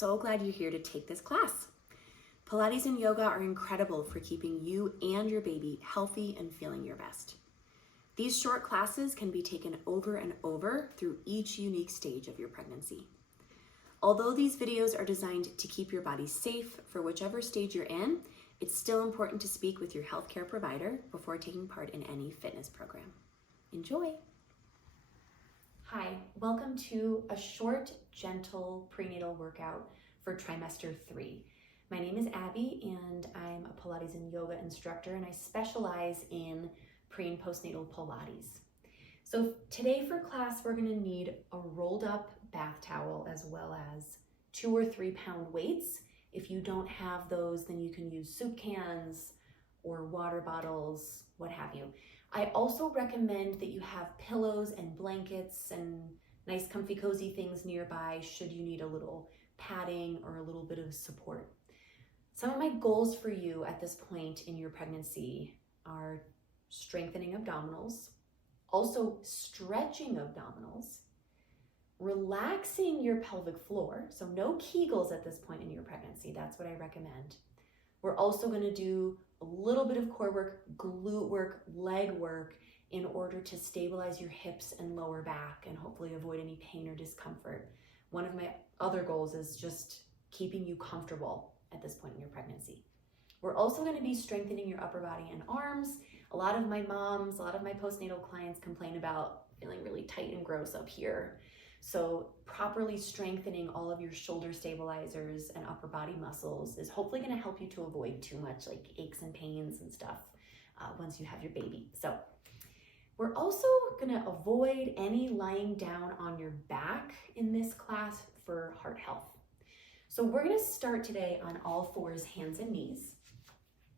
so glad you're here to take this class. Pilates and yoga are incredible for keeping you and your baby healthy and feeling your best. These short classes can be taken over and over through each unique stage of your pregnancy. Although these videos are designed to keep your body safe for whichever stage you're in, it's still important to speak with your healthcare provider before taking part in any fitness program. Enjoy! Hi, welcome to a short, gentle prenatal workout for trimester 3. My name is Abby and I'm a Pilates and yoga instructor, and I specialize in pre and postnatal Pilates. So today for class, we're gonna need a rolled up bath towel as well as 2 or 3 pound weights. If you don't have those, then you can use soup cans or water bottles, what have you. I also recommend that you have pillows and blankets and nice comfy cozy things nearby should you need a little padding or a little bit of support. Some of my goals for you at this point in your pregnancy are strengthening abdominals, also stretching abdominals, relaxing your pelvic floor, so no Kegels at this point in your pregnancy, that's what I recommend. We're also gonna do a little bit of core work, glute work, leg work in order to stabilize your hips and lower back and hopefully avoid any pain or discomfort. One of my other goals is just keeping you comfortable at this point in your pregnancy. We're also gonna be strengthening your upper body and arms. A lot of my moms, a lot of my postnatal clients complain about feeling really tight and gross up here. So properly strengthening all of your shoulder stabilizers and upper body muscles is hopefully going to help you to avoid too much like aches and pains and stuff once you have your baby. So we're also going to avoid any lying down on your back in this class for heart health. So we're going to start today on all fours, hands and knees.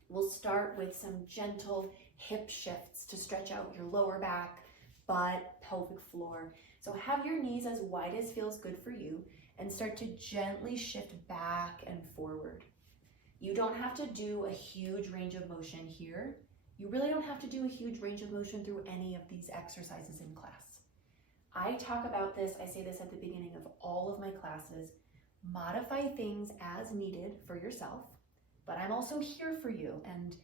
We'll start with some gentle hip shifts to stretch out your lower back, butt, pelvic floor. So have your knees as wide as feels good for you and start to gently shift back and forward. You don't have to do a huge range of motion here. You really don't have to do a huge range of motion through any of these exercises in class. I talk about this, I say this at the beginning of all of my classes, modify things as needed for yourself, but I'm also here for you and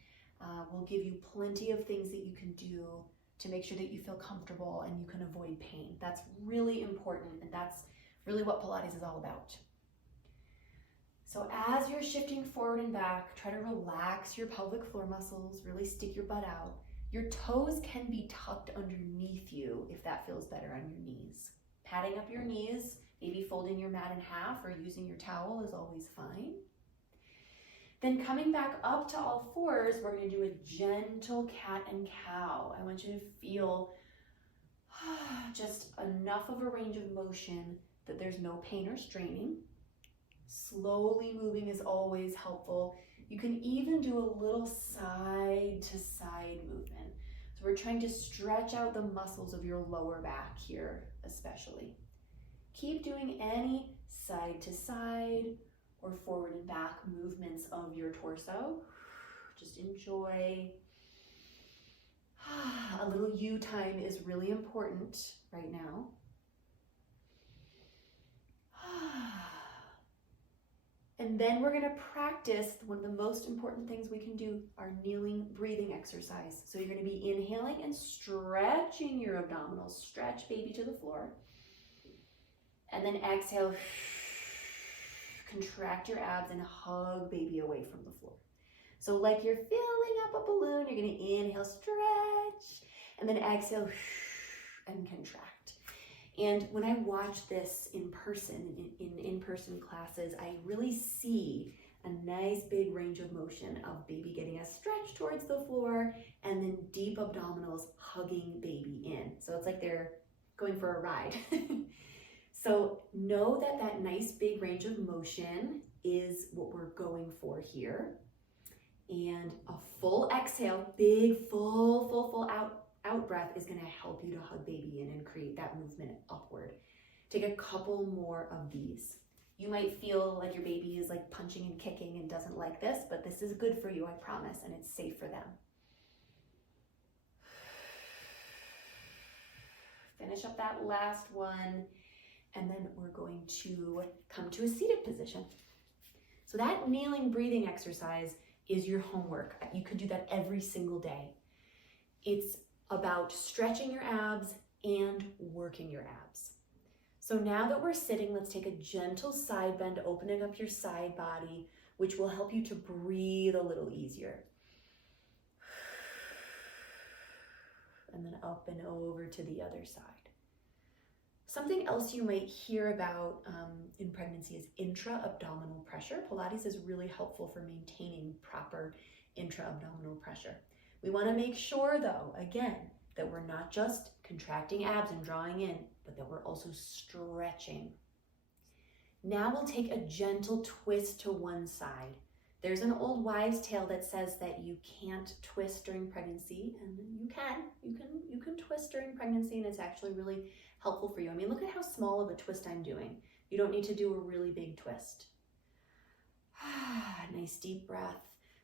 we'll give you plenty of things that you can do to make sure that you feel comfortable and you can avoid pain. That's really important, and that's really what Pilates is all about. So as you're shifting forward and back, try to relax your pelvic floor muscles, really stick your butt out. Your toes can be tucked underneath you if that feels better on your knees. Patting up your knees, maybe folding your mat in half or using your towel is always fine. Then coming back up to all fours, we're going to do a gentle cat and cow. I want you to feel just enough of a range of motion that there's no pain or straining. Slowly moving is always helpful. You can even do a little side to side movement. So we're trying to stretch out the muscles of your lower back here, especially. Keep doing any side to side or forward and back movements of your torso. Just enjoy. A little you time is really important right now. And then we're gonna practice one of the most important things we can do, our kneeling breathing exercise. So you're gonna be inhaling and stretching your abdominals, stretch baby to the floor. And then exhale, contract your abs and hug baby away from the floor. So like you're filling up a balloon, you're gonna inhale, stretch, and then exhale and contract. And when I watch this in person, in in-person classes, I really see a nice big range of motion of baby getting a stretch towards the floor and then deep abdominals hugging baby in. So it's like they're going for a ride. So know that that nice big range of motion is what we're going for here. And a full exhale, big, full out breath is gonna help you to hug baby in and create that movement upward. Take a couple more of these. You might feel like your baby is like punching and kicking and doesn't like this, but this is good for you, I promise, and it's safe for them. Finish up that last one. And then we're going to come to a seated position. So that kneeling breathing exercise is your homework. You could do that every single day. It's about stretching your abs and working your abs. So now that we're sitting, let's take a gentle side bend, opening up your side body, which will help you to breathe a little easier. And then up and over to the other side. Something else you might hear about in pregnancy is intra-abdominal pressure. Pilates is really helpful for maintaining proper intra-abdominal pressure. We want to make sure, though, again, that we're not just contracting abs and drawing in, but that we're also stretching. Now we'll take a gentle twist to one side. There's an old wives' tale that says that you can't twist during pregnancy, and you can. You can twist during pregnancy, and it's actually really helpful for you. I mean, look at how small of a twist I'm doing. You don't need to do a really big twist. Nice deep breath.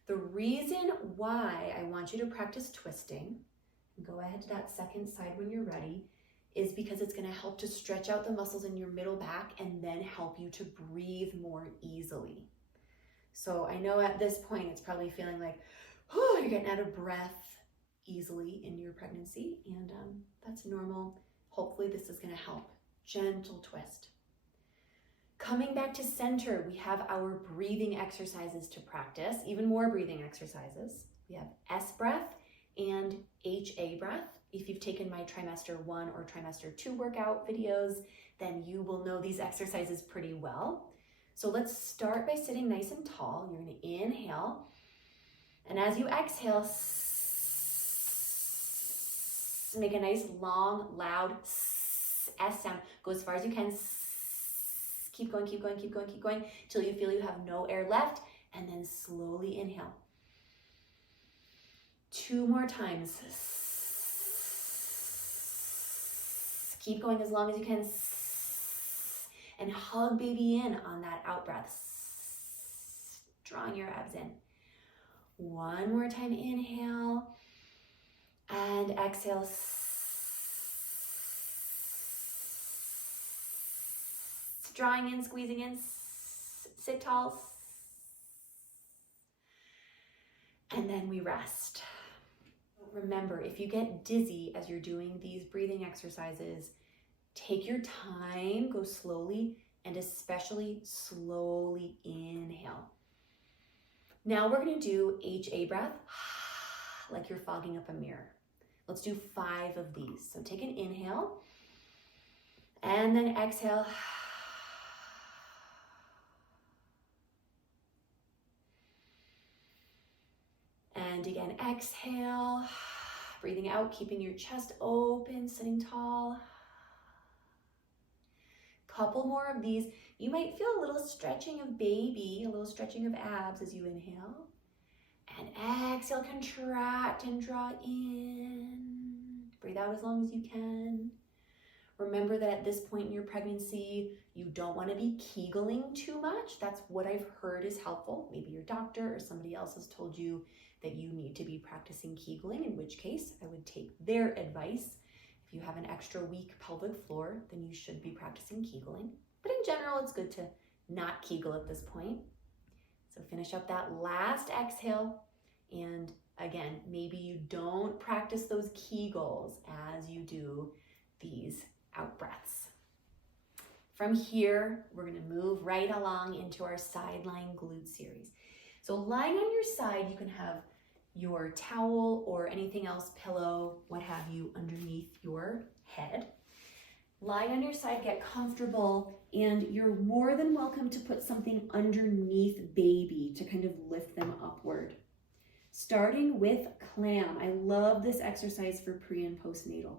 The reason why I want you to practice twisting, and go ahead to that second side when you're ready, is because it's going to help to stretch out the muscles in your middle back and then help you to breathe more easily. So I know at this point it's probably feeling like, oh, you're getting out of breath easily in your pregnancy, and that's normal. Hopefully this is going to help. Gentle twist. Coming back to center, we have our breathing exercises to practice, even more breathing exercises. We have S breath and HA breath. If you've taken my Trimester 1 or Trimester 2 workout videos, then you will know these exercises pretty well. So let's start by sitting nice and tall. You're going to inhale, and as you exhale, make a nice long, loud S sound. Go as far as you can. Keep going, keep going, keep going, keep going, till you feel you have no air left, and then slowly inhale. 2 more times. Keep going as long as you can. And hug baby in on that out breath. Drawing your abs in. 1 more time, inhale. And exhale. Drawing in, squeezing in. Sit tall. And then we rest. Remember, if you get dizzy as you're doing these breathing exercises, take your time, go slowly, and especially slowly inhale. Now we're going to do HA breath, like you're fogging up a mirror. Let's do 5 of these. So take an inhale, and then exhale. And again, exhale, breathing out, keeping your chest open, sitting tall. Couple more of these. You might feel a little stretching of baby, a little stretching of abs as you inhale. And exhale, contract and draw in. Breathe out as long as you can. Remember that at this point in your pregnancy, you don't want to be Kegling too much. That's what I've heard is helpful. Maybe your doctor or somebody else has told you that you need to be practicing Kegling, in which case I would take their advice. If you have an extra weak pelvic floor, then you should be practicing Kegling. But in general, it's good to not Kegel at this point. So finish up that last exhale. And again, maybe you don't practice those Kegels as you do these out breaths. From here, we're going to move right along into our sideline glute series. So lying on your side, you can have your towel or anything else, pillow, what have you, underneath your head. Lie on your side, get comfortable, and you're more than welcome to put something underneath baby to kind of lift them upward. Starting with clam. I love this exercise for pre and postnatal.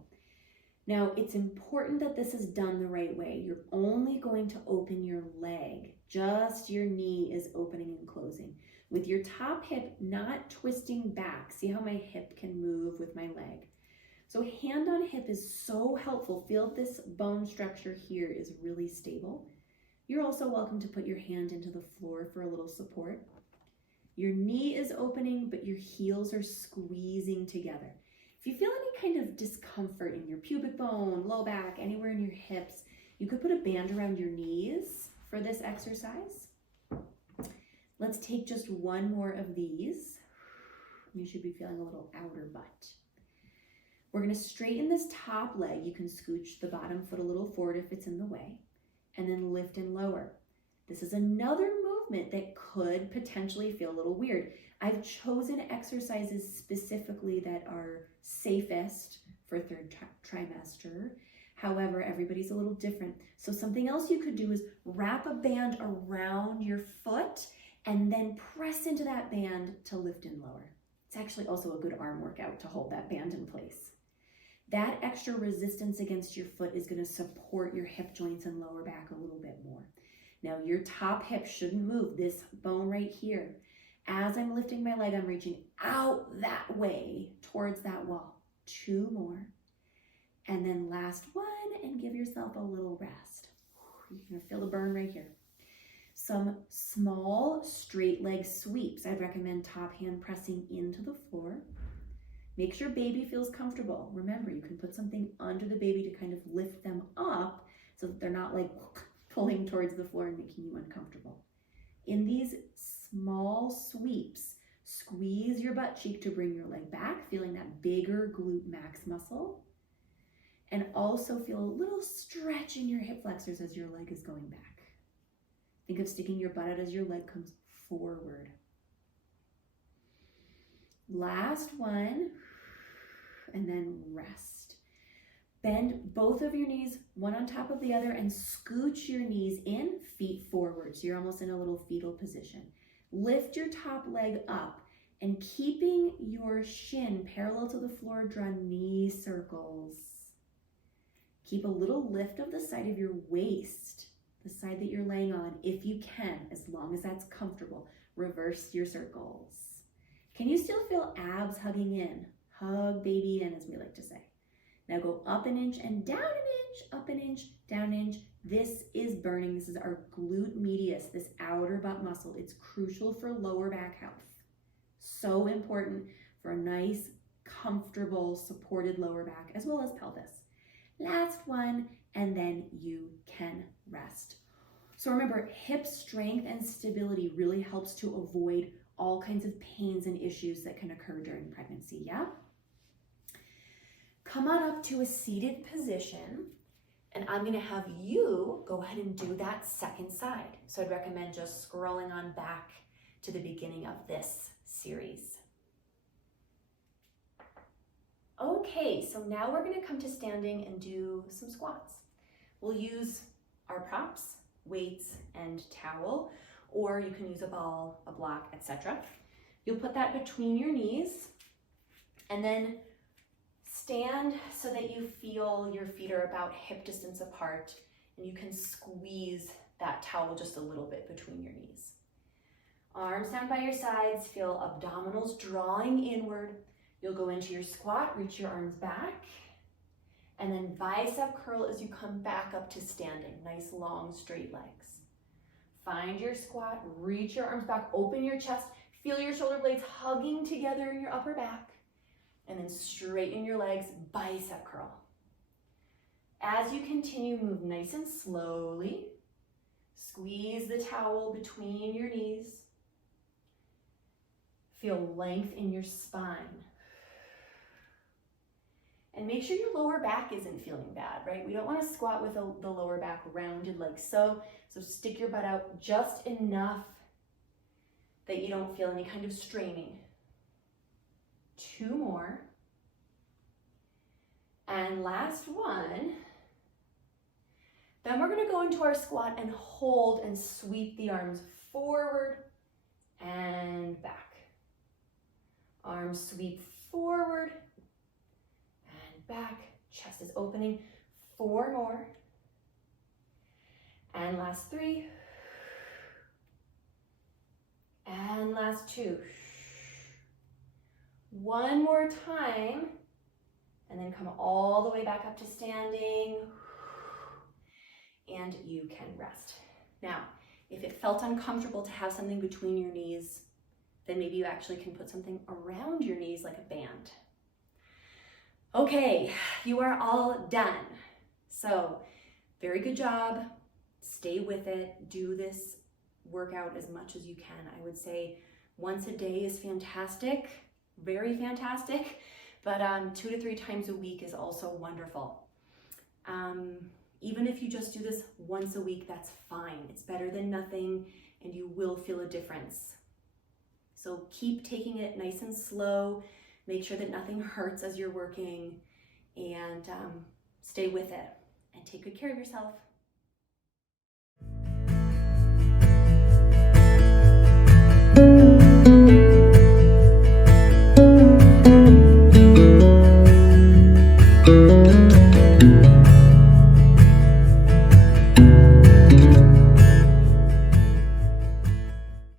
Now, it's important that this is done the right way. You're only going to open your leg. Just your knee is opening and closing. With your top hip not twisting back. See how my hip can move with my leg. So hand on hip is so helpful. Feel this bone structure here is really stable. You're also welcome to put your hand into the floor for a little support. Your knee is opening, but your heels are squeezing together. If you feel any kind of discomfort in your pubic bone, low back, anywhere in your hips, You could put a band around your knees for this exercise. Let's take just one more of these. You should be feeling a little outer butt. We're gonna straighten this top leg. You can scooch the bottom foot a little forward if it's in the way, and then lift and lower. This is another movement that could potentially feel a little weird. I've chosen exercises specifically that are safest for third trimester. However, everybody's a little different. So something else you could do is wrap a band around your foot and then press into that band to lift and lower. It's actually also a good arm workout to hold that band in place. That extra resistance against your foot is going to support your hip joints and lower back a little bit more. Now your top hip shouldn't move, this bone right here. As I'm lifting my leg, I'm reaching out that way towards that wall. 2 more. And then last one, and give yourself a little rest. You're going to feel the burn right here. Some small straight leg sweeps. I'd recommend top hand pressing into the floor. Make sure baby feels comfortable. Remember, you can put something under the baby to kind of lift them up so that they're not like pulling towards the floor and making you uncomfortable. In these small sweeps, squeeze your butt cheek to bring your leg back, feeling that bigger glute max muscle. And also feel a little stretch in your hip flexors as your leg is going back. Think of sticking your butt out as your leg comes forward. Last one, and then rest. Bend both of your knees, one on top of the other, and scooch your knees in, feet forward. So you're almost in a little fetal position. Lift your top leg up, and keeping your shin parallel to the floor, draw knee circles. Keep a little lift of the side of your waist, the side that you're laying on, if you can, as long as that's comfortable. Reverse your circles. Can you still feel abs hugging in? Hug baby in, as we like to say. Now go up an inch and down an inch, up an inch, down an inch. This is burning. This is our glute medius, this outer butt muscle. It's crucial for lower back health. So important for a nice, comfortable, supported lower back, as well as pelvis. Last one, and then you can rest. So remember, hip strength and stability really helps to avoid all kinds of pains and issues that can occur during pregnancy, yeah? Come on up to a seated position, and I'm gonna have you go ahead and do that second side. So I'd recommend just scrolling on back to the beginning of this series. Okay, so now we're gonna come to standing and do some squats. We'll use our props, weights, and towel, or you can use a ball, a block, etc. You'll put that between your knees, and then stand so that you feel your feet are about hip distance apart, and you can squeeze that towel just a little bit between your knees. Arms down by your sides, feel abdominals drawing inward. You'll go into your squat, reach your arms back, and then bicep curl as you come back up to standing. Nice, long, straight legs. Find your squat, reach your arms back, open your chest, feel your shoulder blades hugging together in your upper back, and then straighten your legs, bicep curl. As you continue, move nice and slowly. Squeeze the towel between your knees. Feel length in your spine. And make sure your lower back isn't feeling bad, right? We don't want to squat with the lower back rounded like so. So stick your butt out just enough that you don't feel any kind of straining. 2 more. And last one. Then we're going to go into our squat and hold and sweep the arms forward and back. Arms sweep forward and back. Chest is opening. 4 more. And last 3. And last 2. 1 more time. And then come all the way back up to standing. And you can rest. Now, if it felt uncomfortable to have something between your knees, then maybe you actually can put something around your knees like a band. Okay, you are all done. So Very good job. Stay with it. Do this workout as much as you can. I would say once a day is fantastic, very fantastic, but 2 to 3 times a week is also wonderful. Even if you just do this once a week, that's fine. It's better than nothing, and you will feel a difference. So keep taking it nice and slow. Make sure that nothing hurts as you're working, and stay with it, and take good care of yourself.